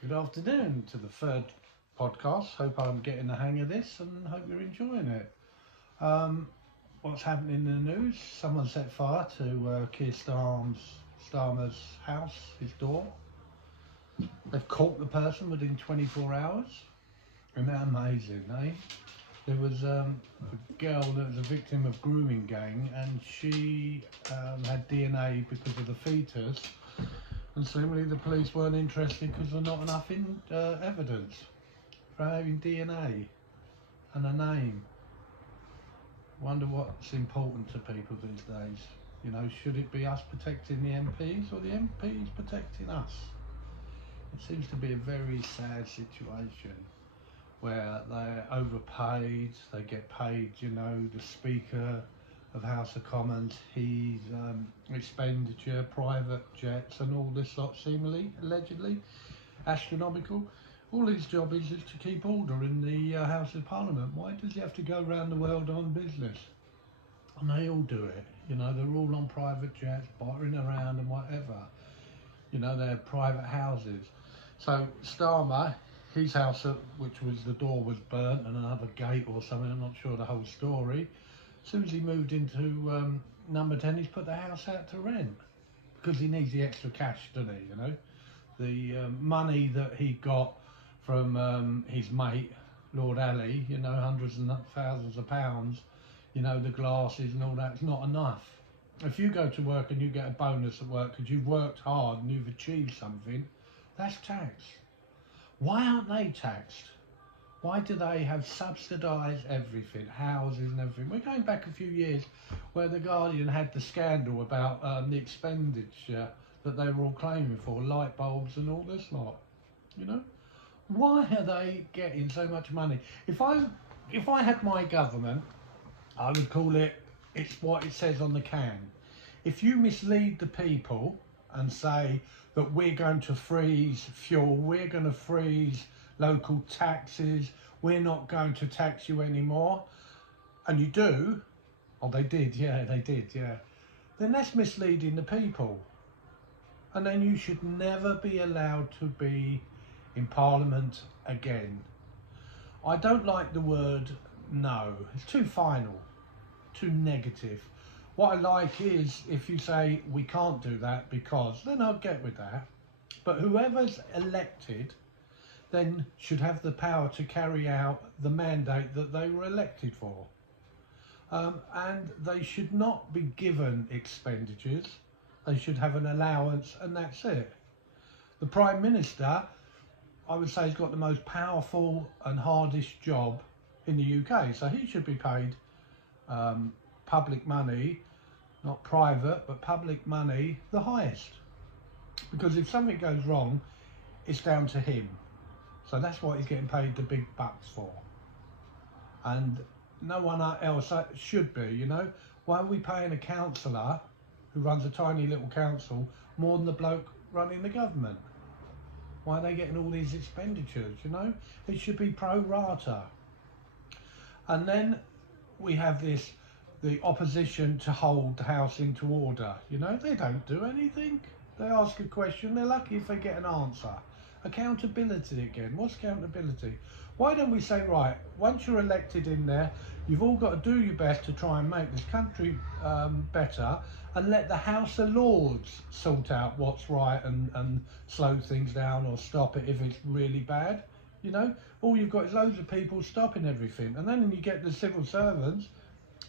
Good afternoon to the third podcast. Hope I'm getting the hang of this and hope you're enjoying it. Um, what's happening in the news? Someone set fire to Keir Starmer's house, his door. They've caught the person within 24 hours. Isn't that amazing, eh? There was a girl that was a victim of grooming gang and she had DNA because of the fetus. And seemingly the police weren't interested because there's not enough evidence for having DNA and a name. Wonder what's important to people these days. You know, should it be us protecting the MPs or the MPs protecting us? It seems to be a very sad situation where they're overpaid, they get paid, you know, the Speaker of House of Commons, his expenditure, private jets and all this lot, seemingly, allegedly, astronomical. All his job is to keep order in the House of Parliament. Why does he have to go around the world on business? And they all do it, you know, they're all on private jets, bottering around and whatever. You know, they're private houses. So Starmer, his house, which was the door was burnt and another gate or something, I'm not sure the whole story. As soon as he moved into number 10, he's put the house out to rent because he needs the extra cash, doesn't he? You know, the money that he got from his mate, Lord Ali, you know, hundreds and thousands of pounds, you know, the glasses and all that's not enough. If you go to work and you get a bonus at work because you've worked hard and you've achieved something, that's taxed. Why aren't they taxed? Why do they have subsidised everything, houses and everything? We're going back a few years where the Guardian had the scandal about the expenditure that they were all claiming for, light bulbs and all this lot. You know, why are they getting so much money? If I had my government, I would call it, it's what it says on the can. If you mislead the people and say that we're going to freeze fuel, we're going to freeze local taxes, we're not going to tax you anymore, and you do, oh they did, yeah, then that's misleading the people. And then you should never be allowed to be in Parliament again. I don't like the word no, it's too final, too negative. What I like is if you say we can't do that because, then I'll get with that. But whoever's elected then should have the power to carry out the mandate that they were elected for. And they should not be given expenditures. They should have an allowance and that's it. The Prime Minister, I would say, has got the most powerful and hardest job in the UK. So he should be paid public money, not private, but public money, the highest. Because if something goes wrong, it's down to him. So that's what he's getting paid the big bucks for. And no one else should be, you know. Why are we paying a councillor who runs a tiny little council more than the bloke running the government? Why are they getting all these expenditures, you know? It should be pro rata. And then we have this, the opposition to hold the house into order. You know, they don't do anything. They ask a question, they're lucky if they get an answer. Accountability again. What's accountability? Why don't we say, right, once you're elected in there, you've all got to do your best to try and make this country better and let the House of Lords sort out what's right and slow things down or stop it if it's really bad. You know, all you've got is loads of people stopping everything. And then you get the civil servants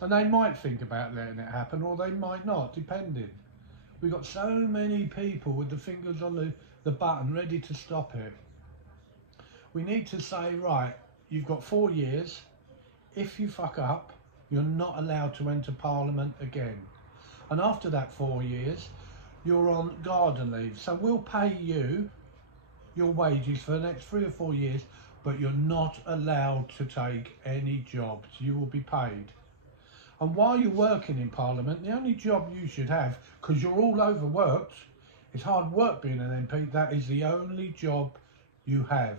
and they might think about letting it happen or they might not, depending. We've got so many people with the fingers on the button ready to stop it. We need to say, right, you've got 4 years. If you fuck up, you're not allowed to enter Parliament again. And after that 4 years, you're on garden leave. So we'll pay you your wages for the next 3 or 4 years, but you're not allowed to take any jobs. You will be paid. And while you're working in Parliament, the only job you should have, because you're all overworked, it's hard work being an MP, that is the only job you have.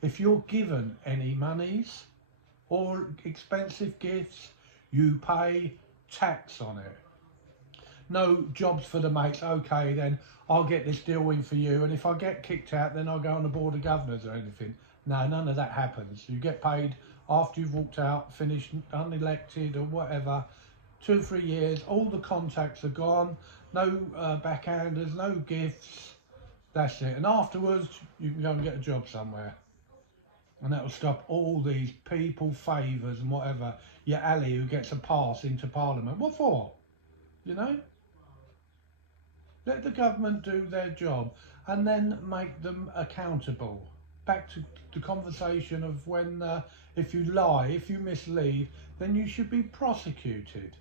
If you're given any monies or expensive gifts, you pay tax on it. no jobs for the mates. Okay, then I'll get this deal in for you, and if I get kicked out, then I'll go on the board of governors or anything. No, none of that happens. You get paid after you've walked out, finished, unelected or whatever. 2 or 3 years, all the contacts are gone. No backhanders, no gifts. That's it. And afterwards, you can go and get a job somewhere. And that will stop all these people, favours and whatever. Your Ali who gets a pass into Parliament. What for? You know? Let the government do their job and then make them accountable. Back to the conversation of when, if you lie, if you mislead, then you should be prosecuted.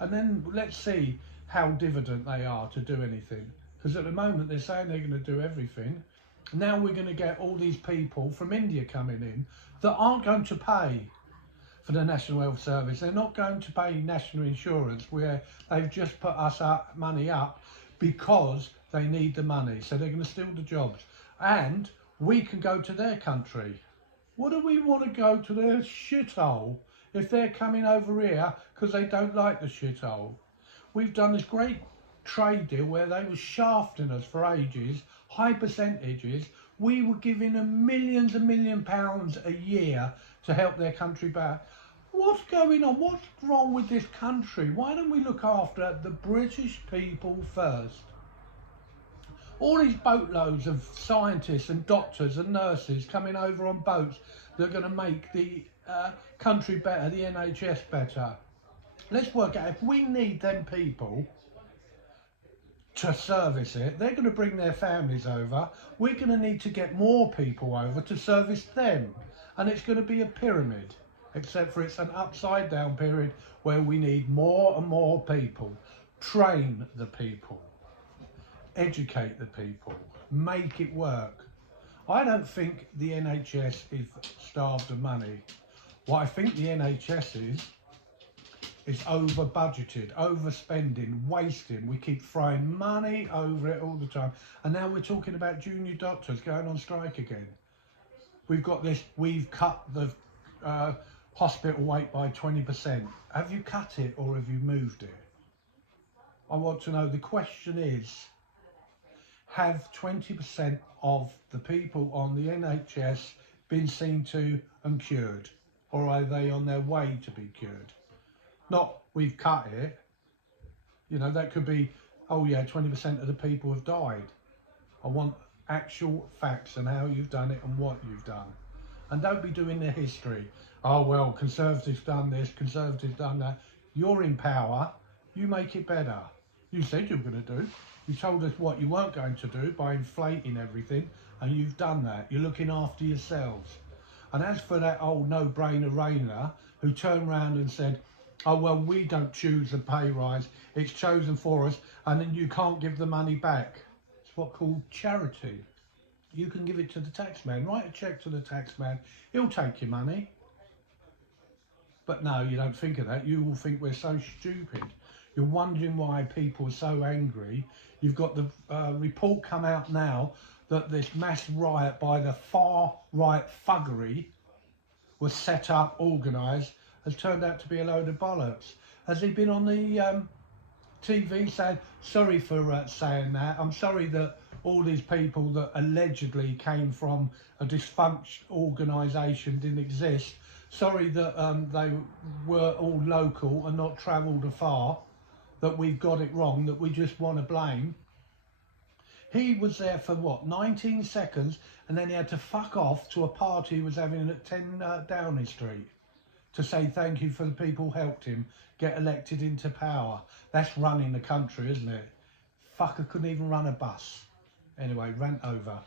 And then let's see how dividend they are to do anything. Because at the moment they're saying they're going to do everything. Now we're going to get all these people from India coming in that aren't going to pay for the National Health Service. They're not going to pay national insurance, where they've just put us money up because they need the money. So they're going to steal the jobs. And we can go to their country. What do we want to go to their shithole if they're coming over here because they don't like the shithole? We've done this great trade deal where they were shafting us for ages, high percentages. We were giving them millions and £1 million a year to help their country back. What's going on? What's wrong with this country? Why don't we look after the British people first? All these boatloads of scientists and doctors and nurses coming over on boats that are going to make the country better, the NHS better. Let's work out, if we need them people to service it, they're going to bring their families over. We're going to need to get more people over to service them. And it's going to be a pyramid, except for it's an upside down pyramid where we need more and more people. Train the people. Educate the people. Make it work. I don't think the NHS is starved of money. What I think the NHS is over budgeted, overspending, wasting. We keep throwing money over it all the time. And now we're talking about junior doctors going on strike again. We've got this, we've cut the hospital wait by 20%. Have you cut it or have you moved it? I want to know, the question is, have 20% of the people on the NHS been seen to and cured? Or are they on their way to be cured? Not, we've cut it. You know, that could be, oh yeah, 20% of the people have died. I want actual facts and how you've done it and what you've done. And don't be doing the history. Oh well, Conservatives done this, Conservatives done that. You're in power, you make it better. You said you were going to do. You told us what you weren't going to do by inflating everything, and you've done that. You're looking after yourselves. And as for that old no-brainer Rayner who turned round and said, oh well, we don't choose a pay rise, it's chosen for us, and then you can't give the money back. It's what's called charity. You can give it to the taxman. Write a cheque to the taxman. He'll take your money. But no, you don't think of that. You all think we're so stupid. You're wondering why people are so angry. You've got the report come out now that this mass riot by the far-right thuggery was set up, organised, has turned out to be a load of bollocks. Has he been on the TV saying, sorry for saying that, I'm sorry that all these people that allegedly came from a dysfunctional organisation didn't exist, sorry that they were all local and not travelled afar, that we've got it wrong, that we just want to blame. He was there for what, 19 seconds, and then he had to fuck off to a party he was having at 10 Downing Street to say thank you for the people who helped him get elected into power. That's running the country, isn't it? Fucker couldn't even run a bus. Anyway, rant over.